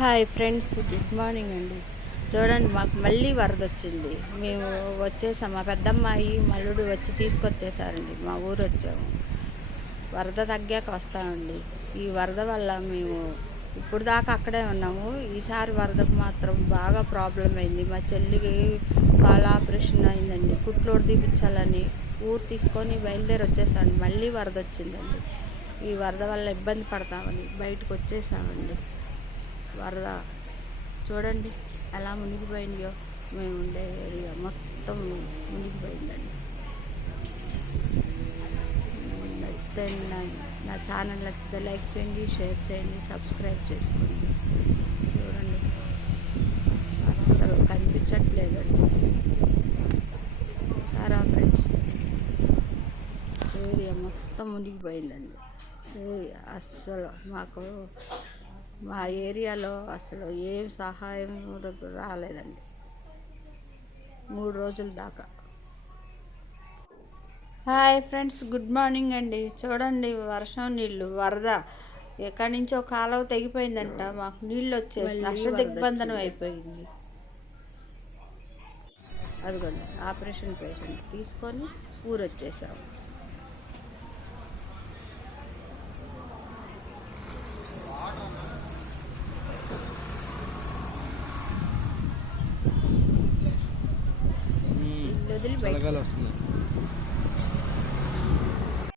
Hi friends good morning అండి. చూడండి మాకు మళ్ళీ వరద వచ్చింది. మేము వచ్చేసాం మా పెద్దమ్మాయి మల్లుడు వచ్చి తీసుకొచ్చేసారండి. మా ఊరు వచ్చాము. వరద తగ్గాక వస్తామండి. ఈ వరద వల్ల మేము ఇప్పుడు దాకా అక్కడే ఉన్నాము. ఈసారి వరదకు మాత్రం బాగా ప్రాబ్లం అయింది. మా చెల్లికి కాలు ఆపరేషన్ అయిందండి. కుట్లోడు తీపించాలని ఊరు తీసుకొని బయలుదేరి వచ్చేసామండి. మళ్ళీ వరద వచ్చిందండి. ఈ వరద వల్ల ఇబ్బంది పడతామని బయటకు వచ్చేసామండి. వరద. చూడండి ఎలా మునిగిపోయిందో. మేము ఉండే ఏరియా మొత్తం మునిగిపోయిందండి. నచ్చితే నా నా ఛానల్ నచ్చితే లైక్ చేయండి షేర్ చేయండి సబ్స్క్రైబ్ చేసుకోండి. చూడండి. అస్సలు కనిపించట్లేదండి. సారా ఫ్రెండ్స్. ఏరియా మొత్తం మునిగిపోయిందండి. ఏరియా అస్సలు మాకు మా ఏరియాలో అసలు ఏం సహాయం రాలేదండి. మూడు రోజుల దాకా. హాయ్ ఫ్రెండ్స్ గుడ్ మార్నింగ్ అండి. చూడండి వర్షం నీళ్ళు వరద. ఎక్కడి నుంచో కాలువ తెగిపోయిందంట. మాకు నీళ్ళు వచ్చేసి నష్ట దిగ్బంధనం అయిపోయింది. అదిగోండి ఆపరేషన్ పేషెంట్ తీసుకొని ఊరు వచ్చేసాము వదిలి వస్తుంది